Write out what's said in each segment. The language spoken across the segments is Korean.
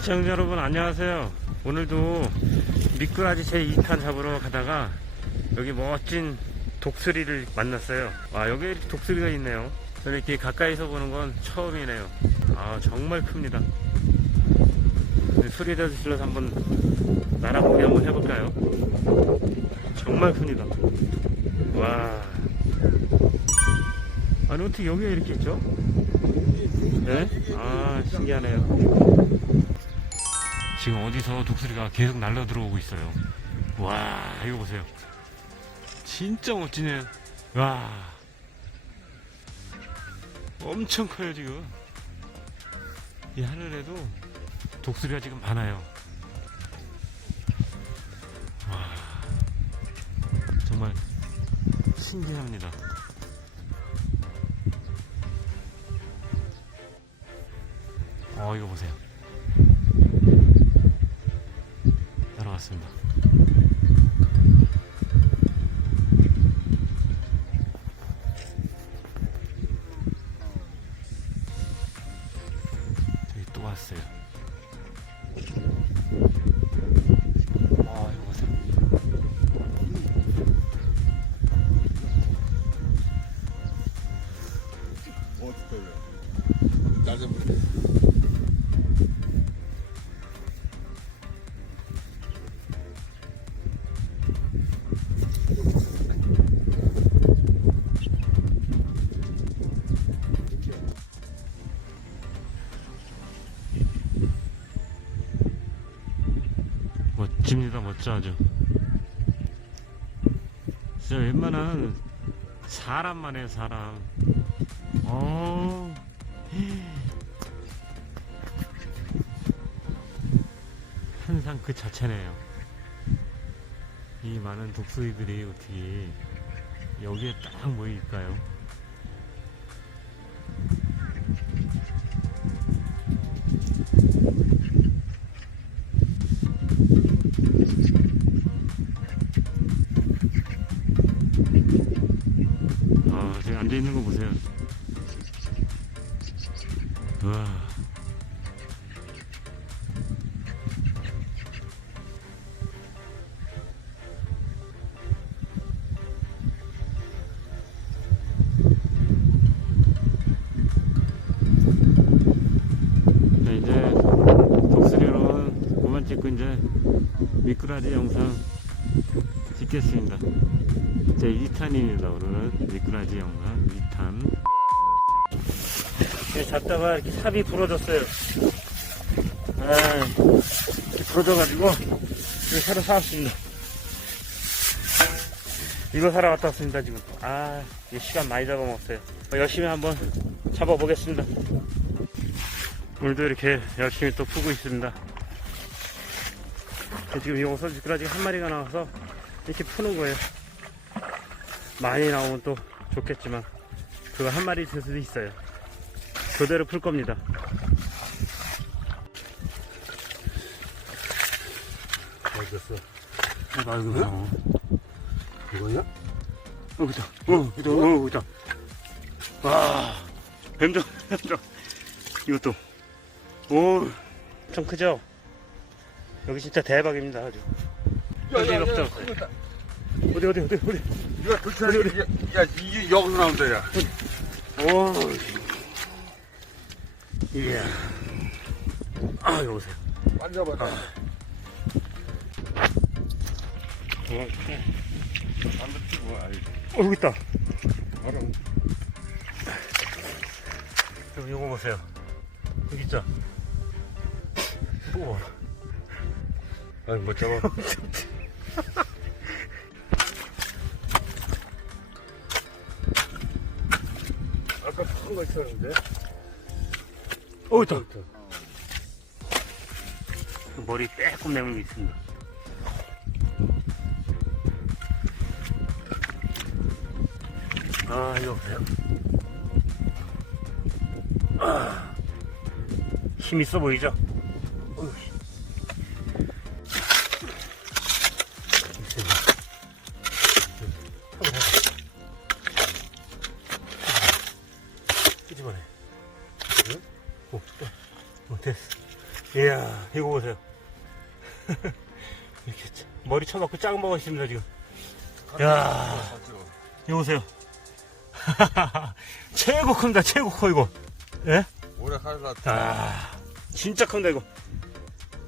시청자 여러분 안녕하세요. 오늘도 미꾸라지 제 2탄 잡으러 가다가 여기 멋진 독수리를 만났어요. 와 여기 독수리가 있네요. 저는 이렇게 가까이서 보는 건 처음이네요. 아 정말 큽니다. 소리라도 질러서 한번 날아보기 한번 해볼까요? 정말 큽니다. 와. 아니 어떻게 여기가 이렇게 있죠? 네? 아 신기하네요. 지금 어디서 독수리가 계속 날려 들어오고 있어요. 와, 이거 보세요. 진짜 멋지네요. 와. 엄청 커요, 지금. 이 하늘에도 독수리가 지금 많아요. 와. 정말 신기합니다. 어, 이거 보세요. 왔어요. 아, 이거. 어떻게 낮은 물에 멋집니다, 멋져 아주. 진짜 웬만한 사람만 해요, 사람. 어. 한상 그 자체네요. 이 많은 독수리들이 어떻게 여기에 딱 모일까요? 앉아 있는 거 보세요. 와. 자, 이제 독수리로는 그만 찍고 이제 미꾸라지 영상 찍겠습니다. 제 2탄입니다. 오늘은 미꾸라지 영상 2탄. 잡다가 이렇게 삽이 부러졌어요. 아, 부러져가지고 이거 새로 사왔습니다. 이거 사러 갔다 왔습니다 지금. 아, 이 시간 많이 잡아먹었어요. 열심히 한번 잡아보겠습니다. 오늘도 이렇게 열심히 또 푸고 있습니다. 지금 여기서 미꾸라지가 한 마리가 나와서 이렇게 푸는 거예요. 많이 나오면 또 좋겠지만 그거 한 마리 될 수도 있어요. 그대로 풀 겁니다. 어딨어? 아이고, 어? 이거냐? 어, 그죠. 어, 그죠. 어, 그죠. 와, 뱀정, 뱀정. 이것도. 오, 좀 크죠? 여기 진짜 대박입니다, 아주. 여기 없죠? 어디, 어디, 어디, 어디. 이거 도대체 야, 야 이게 여기서 나온다 야. 오, 이야. 아, 이거 보세요. 만져봐. 어, 여기 있다. 여기 이거 보세요. 여기 있죠? 우와. 아이 못 잡아. 아까 큰거 있었는데. 어, 있다. 머리 빼꼼 내는 게 있습니다. 아, 이거 보세요. 아, 힘 있어 보이죠? 어휴. 끄집어내. 오, 어, 됐어. 이야, 이거 보세요. 이렇게 짜- 머리 쳐박고 짱 먹었습니다, 지금. 야. 이거 보세요. 최고 큽니다, 최고 커, 이거. 예? 오래 살라. 아, 진짜 큰다, 이거.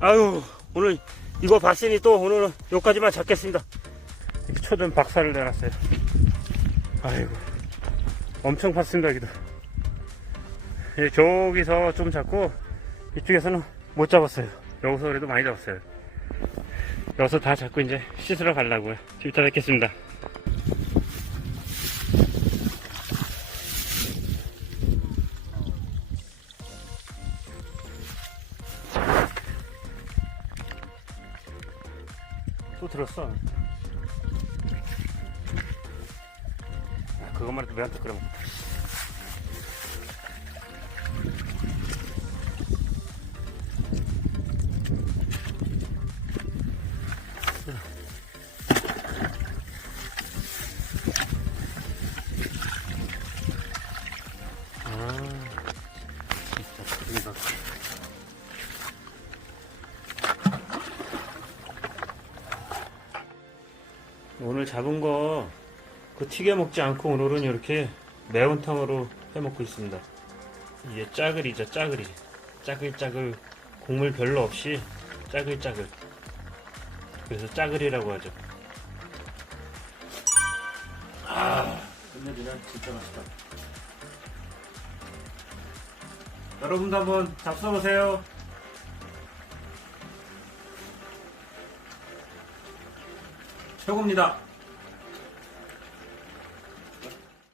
아유, 오늘 이거 봤으니 또 오늘은 여기까지만 잡겠습니다. 이렇게 초든 박살을 내놨어요. 아이고, 엄청 팠습니다, 여기도. 예, 저기서 좀 잡고, 이쪽에서는 못 잡았어요. 여기서 그래도 많이 잡았어요. 여기서 다 잡고 이제 씻으러 가려고요. 좀 이따 뵙겠습니다. 또 들었어. 아, 그것만 해도 매한테 끓여먹다. 오늘 잡은 거 그 튀겨 먹지 않고 오늘은 이렇게 매운탕으로 해 먹고 있습니다. 이게 짜글이죠, 짜글이. 짜글짜글 국물 별로 없이 짜글짜글. 그래서 짜글이라고 하죠. 아, 그냥 진짜 맛있다. 여러분도 한번 잡숴보세요. 최고입니다.